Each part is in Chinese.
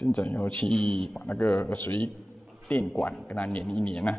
现在要去把那个水电管跟它粘一粘啊。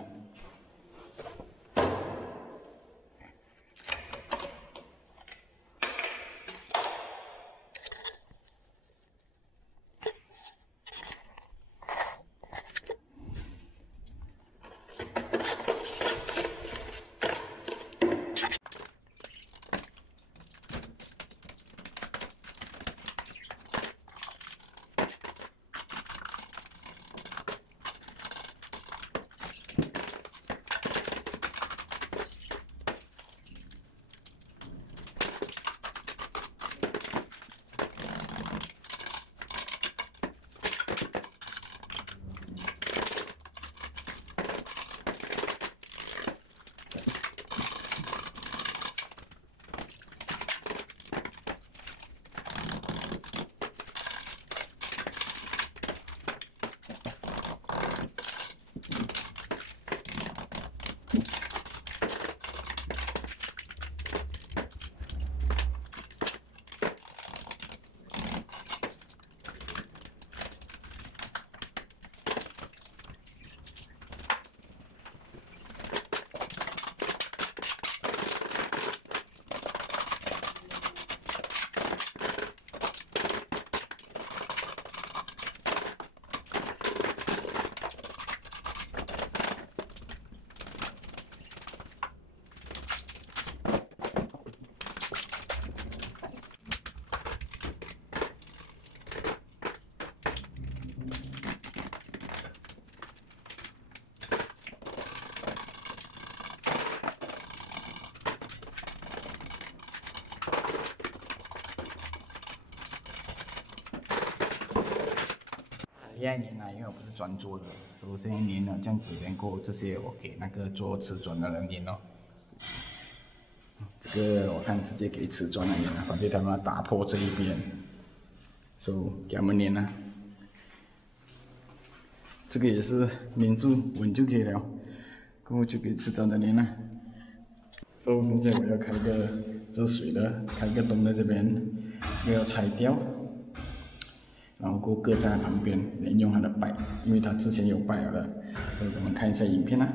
现在粘了，因为我不是专做的，所以我现在粘了这样子，然后这些我给那个做瓷砖的人粘哦。这个我看直接给瓷砖的粘了，反正他们要打破这一边，所以给他们粘了。这个也是粘住稳就可以了，过后就给瓷砖的粘了。哦，现在我要开个这水的，开个洞在这边，这个要拆掉。 然后过搁在旁边，连用它的摆，因为它之前有摆了的，所以我们看一下影片啦。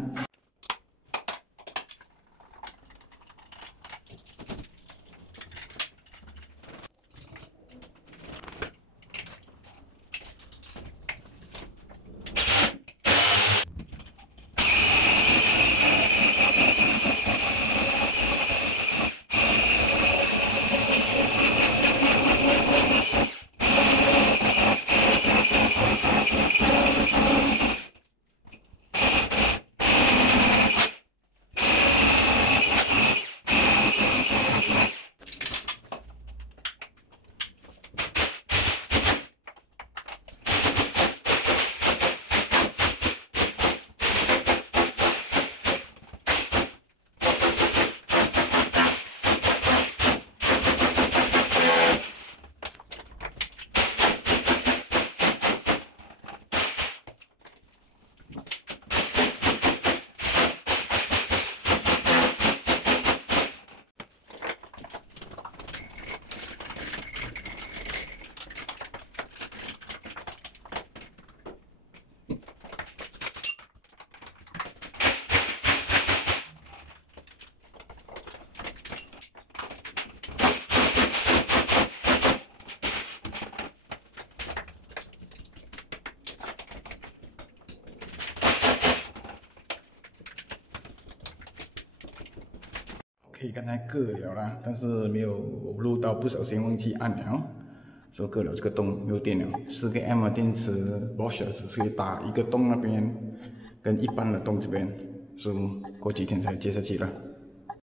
可以刚才割了啦，但是没有录到，不小心忘记按了，所以割了这个洞没有电了。4个 M 的电池，Bosch 只可以打一个洞那边，跟一般的洞这边，所以过几天才接下去了。